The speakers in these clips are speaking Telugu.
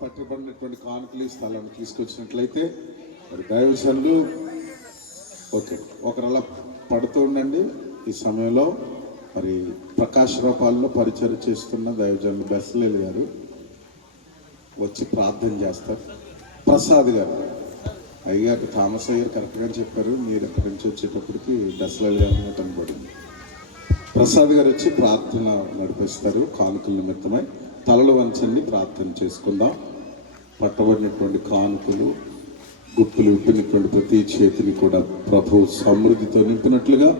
పట్టుబడినటువంటి కానుకలు స్థలాన్ని తీసుకొచ్చినట్లయితే మరి దైవజనులు ఒకరలా పడుతూ ఉండండి. ఈ సమయంలో మరి ప్రకాశ రూపాల్లో పరిచయం చేస్తున్న దైవజనులు బెస్లేలు గారు వచ్చి ప్రార్థన చేస్తారు. ప్రసాద్ గారు అయ్యాక థామస్ అయ్యారు కరెక్ట్గా చెప్పారు. మీరు ఎక్కడి నుంచి వచ్చేటప్పటికి బెస్లేలు గారు కనబడింది. ప్రసాద్ గారు వచ్చి ప్రార్థన నడిపిస్తారు. కానుకల నిమిత్తమై తలలు వంచండి, ప్రార్థన చేసుకుందాం. పట్టబడినటువంటి కానుకలు గుప్పులు విప్పినటువంటి ప్రతి చేతిని కూడా ప్రభు సమృద్ధితో నింపినట్లుగా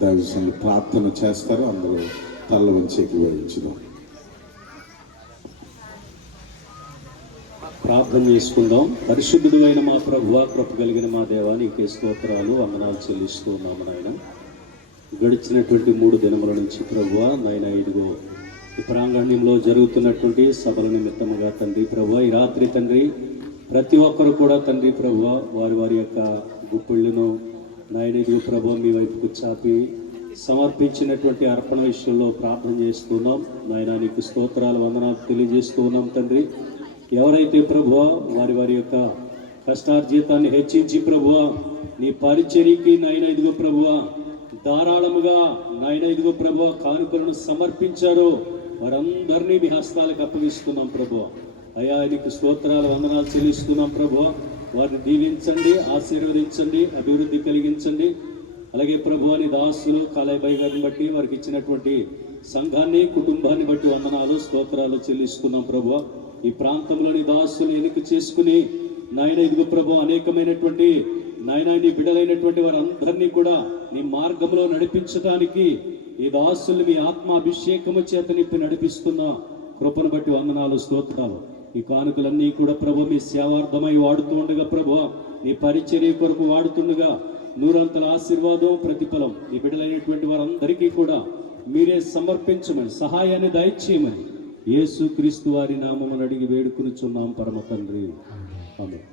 దైవజనులు ప్రార్థన చేస్తారు. అందరూ తలలు వంచేకి వివరించుదాం. ప్రార్థన చేసుకుందాం. పరిశుద్ధుడు అయిన మా ప్రభువా, కృప కలిగిన మా దేవా, నీకే స్తోత్రాలు వందనాలు చెల్లిస్తూ ఉన్నాము నాయన. గడిచినటువంటి 3 దినముల నుంచి ప్రభువా నాయన ఇదిగో ఈ ప్రాంగణంలో జరుగుతున్నటువంటి సభల నిమిత్తముగా తండ్రి ప్రభువా, ఈ రాత్రి తండ్రి ప్రతి ఒక్కరు కూడా తండ్రి ప్రభువా వారి వారి యొక్క గుప్పిళ్ళను నాయన ఇదిగో ప్రభువా మీ వైపుకు చాపి సమర్పించినటువంటి అర్పణ విషయంలో ప్రార్థన చేస్తున్నాం నాయన. నీకు స్తోత్రాలు వందనాలు తెలియజేస్తూ ఉన్నాం తండ్రి. ఎవరైతే ప్రభువా వారి వారి యొక్క కష్టార్జితాన్ని హెచ్చించి ప్రభువా నీ పరిచర్యకి నాయన ఇదిగో ప్రభువా ధారాళముగా నాయన ఇదిగో ప్రభువా కానుకలను సమర్పించారో వారందరినీ మీ హస్తాలకు అప్పగిస్తున్నాం ప్రభువా. అయ్యా నీకు స్తోత్రాలు వందనాలు చెల్లిస్తున్నాం ప్రభువా. వారిని దీవించండి, ఆశీర్వదించండి, అభివృద్ధి కలిగించండి. అలాగే ప్రభువా నీ దాసులు కాలేబాయి గారిని బట్టి వారికి ఇచ్చినటువంటి సంఘాన్ని కుటుంబాన్ని బట్టి వందనాలు స్తోత్రాలు చెల్లిస్తున్నాం ప్రభువా. ఈ ప్రాంతంలోని దాసులు ఎన్నిక చేసుకుని నాయన ఇదిగో ప్రభు అనేకమైనటువంటి నాయన నీ బిడ్డలైనటువంటి వారందరినీ కూడా నీ మార్గంలో నడిపించడానికి ఈ దాసులు మీ ఆత్మాభిషేకము చేత నింపి నడిపిస్తున్న కృపను బట్టి వందనాలు స్తోత్రాలు. ఈ కానుకలన్నీ కూడా ప్రభు మీ సేవార్థమై వాడుతూ ఉండగా ప్రభు నీ పరిచర్య కొరకు వాడుతుండగా నూరంతల ఆశీర్వాదం ప్రతిఫలం ఈ బిడ్డలైనటువంటి వారందరికీ కూడా మీరే సమర్పించమని సహాయాన్ని దయచేయమని యేసుక్రీస్తు వారి నామమును అడిగి వేడుకొనుచున్నాం పరమ తండ్రి. ఆమేన్.